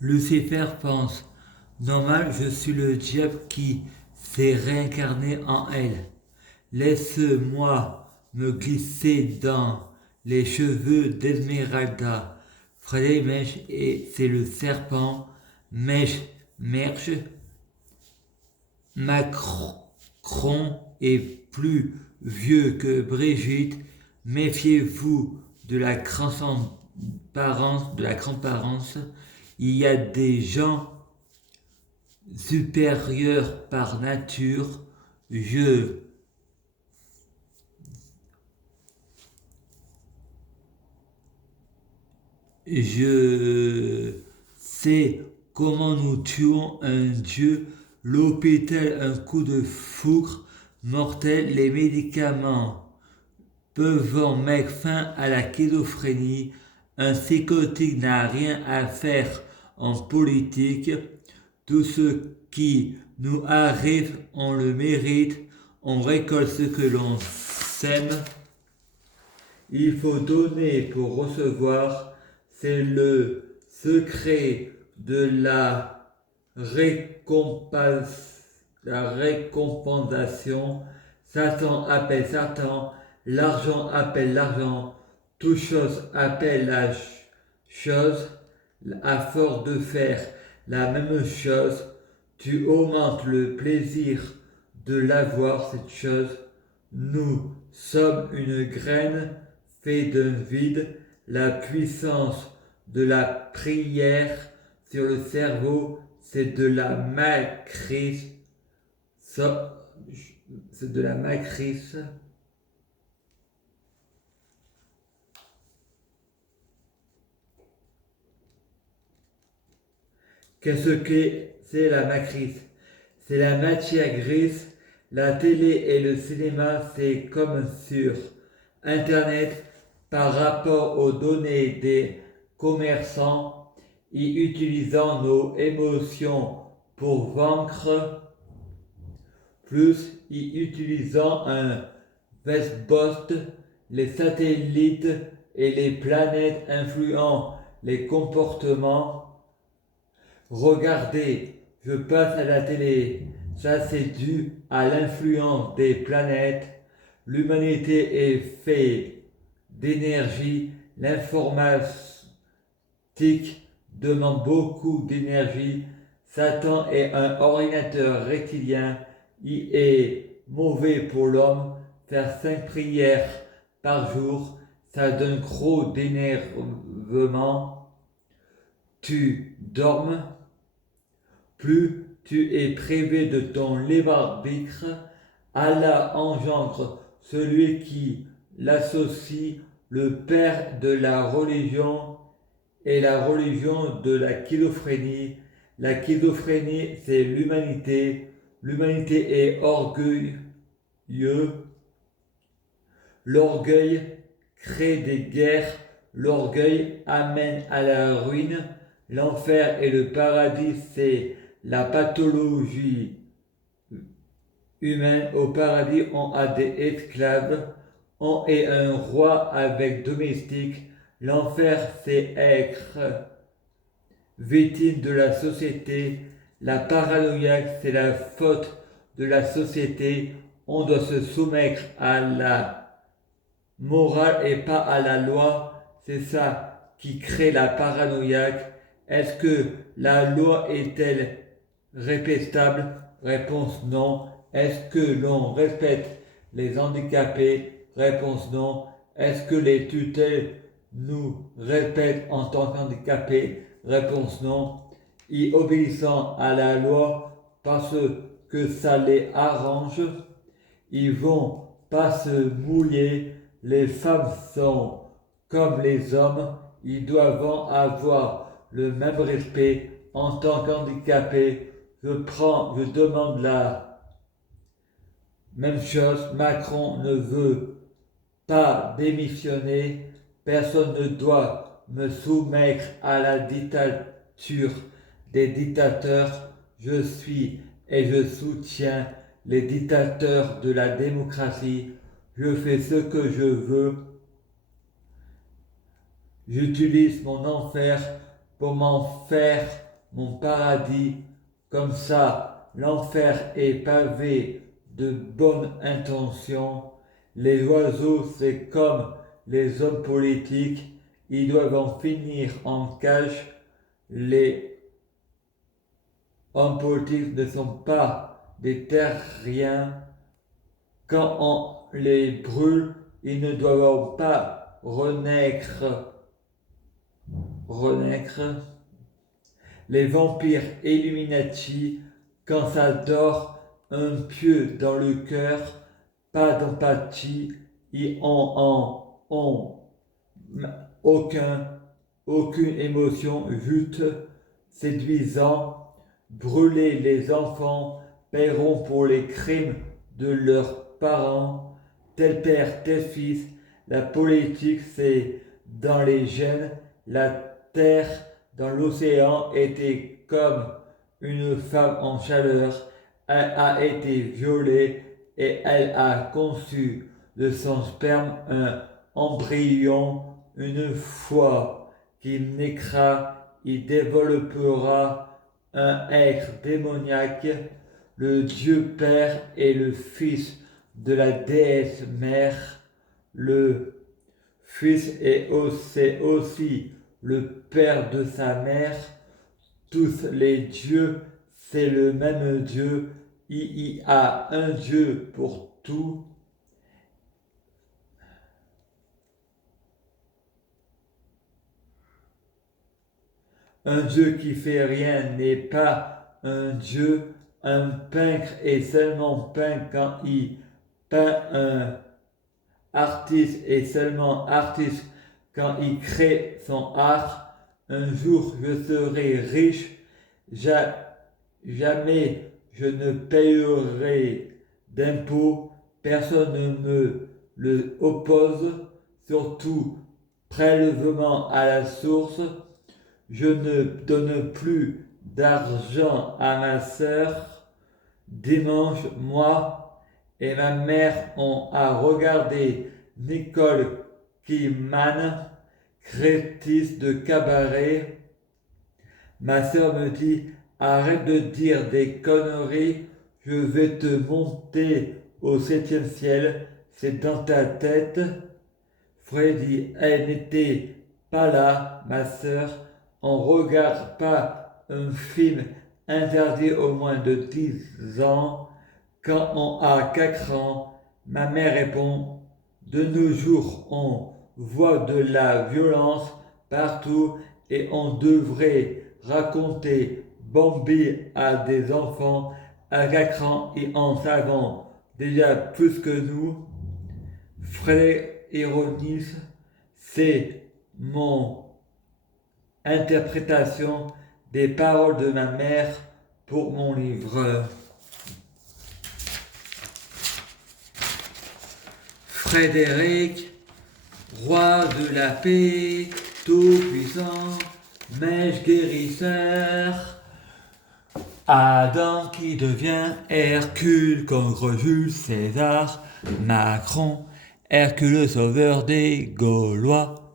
Lucifer pense: normal, je suis le diable qui s'est réincarné en elle. Laisse-moi me glisser dans les cheveux d'Esmeralda. Freddy Mèche et c'est le serpent. Mèche, Merche, Macron est plus vieux que Brigitte. Méfiez-vous de la transparence. Il y a des gens supérieurs par nature. Je Je sais comment nous tuons un dieu. L'hôpital, un coup de foudre mortel. Les médicaments peuvent mettre fin à la schizophrénie. Un psychotique n'a rien à faire en politique. Tout ce qui nous arrive, on le mérite. On récolte ce que l'on sème. Il faut donner pour recevoir. C'est le secret de la récompensation. Satan appelle Satan, l'argent appelle l'argent, toute chose appelle la chose. À force de faire la même chose, tu augmentes le plaisir de l'avoir, cette chose. Nous sommes une graine faite d'un vide. La puissance de la prière sur le cerveau, c'est de la matrice. C'est de la matrice. Qu'est-ce que c'est la matrice? C'est la matière grise. La télé et le cinéma, c'est comme sur Internet par rapport aux données des commerçants, y utilisant nos émotions pour vaincre, plus y utilisant un Westbost, les satellites et les planètes influant les comportements. Regardez, je passe à la télé. Ça, c'est dû à l'influence des planètes. L'humanité est faite d'énergie. L'informatique demande beaucoup d'énergie. Satan est un ordinateur rectilien. Il est mauvais pour l'homme. Faire 5 prières par jour, ça donne trop d'énervement. Tu dormes, plus tu es privé de ton libre arbitre. Allah engendre celui qui l'associe. Le père de la religion et la religion de la schizophrénie. La schizophrénie, c'est l'humanité. L'humanité est orgueilleuse. L'orgueil crée des guerres. L'orgueil amène à la ruine. L'enfer et le paradis, c'est la pathologie humaine. Au paradis, on a des esclaves. On est un roi avec domestique. L'enfer, c'est être victime de la société. La paranoïaque, c'est la faute de la société. On doit se soumettre à la morale et pas à la loi. C'est ça qui crée la paranoïaque. Est-ce que la loi est-elle respectable? Réponse non. Est-ce que l'on respecte les handicapés? Réponse non. Est-ce que les tutelles nous respectent en tant qu'handicapés? Réponse non. Y obéissant à la loi parce que ça les arrange, ils vont pas se mouiller. Les femmes sont comme les hommes, ils doivent avoir le même respect en tant qu'handicapés. Je demande la même chose. Macron ne veut pas démissionner. Personne ne doit me soumettre à la dictature des dictateurs. Je suis et je soutiens les dictateurs de la démocratie. Je fais ce que je veux. J'utilise mon enfer pour m'en faire mon paradis. Comme ça, l'enfer est pavé de bonnes intentions. Les oiseaux, c'est comme les hommes politiques, ils doivent en finir en cage. Les hommes politiques ne sont pas des terriens. Quand on les brûle, ils ne doivent pas renaître. Les vampires Illuminati, quand ça dort un pieu dans le cœur, pas d'empathie, ils ont aucune émotion, juste séduisant. Brûler les enfants paieront pour les crimes de leurs parents, tel père, tel fils. La politique, c'est dans les gènes. La terre dans l'océan était comme une femme en chaleur. Elle a été violée et elle a conçu de son sperme un embryon. Une fois qu'il naîtra, il développera un être démoniaque. Le Dieu Père et le Fils de la déesse Mère. Le Fils est aussi le Père de sa mère. Tous les dieux, c'est le même Dieu. Il y a un Dieu pour tout. Un Dieu qui fait rien n'est pas un Dieu. Un peintre est seulement peintre quand il peint. Un artiste est seulement artiste quand il crée son art. Un jour je serai riche. Jamais je ne payerai d'impôts. Personne ne me le oppose. Surtout prélèvement à la source. Je ne donne plus d'argent à ma sœur. Dimanche, moi et ma mère ont à regarder Nicole Kidman, créatrice de cabaret. Ma sœur me dit, arrête de dire des conneries, je vais te monter au 7e ciel, c'est dans ta tête. Freddy, elle n'était pas là, ma sœur. On regarde pas un film interdit au moins de 10 ans quand on a 4 ans. Ma mère répond, de nos jours on voit de la violence partout et on devrait raconter Bambi à des enfants à 4 ans et en savant déjà plus que nous. Fred ironise, c'est mon interprétation des paroles de ma mère pour mon livre. Frédéric, roi de la paix, tout-puissant, mèche guérisseur. Adam qui devient Hercule contre Jules César. Macron, Hercule sauveur des Gaulois.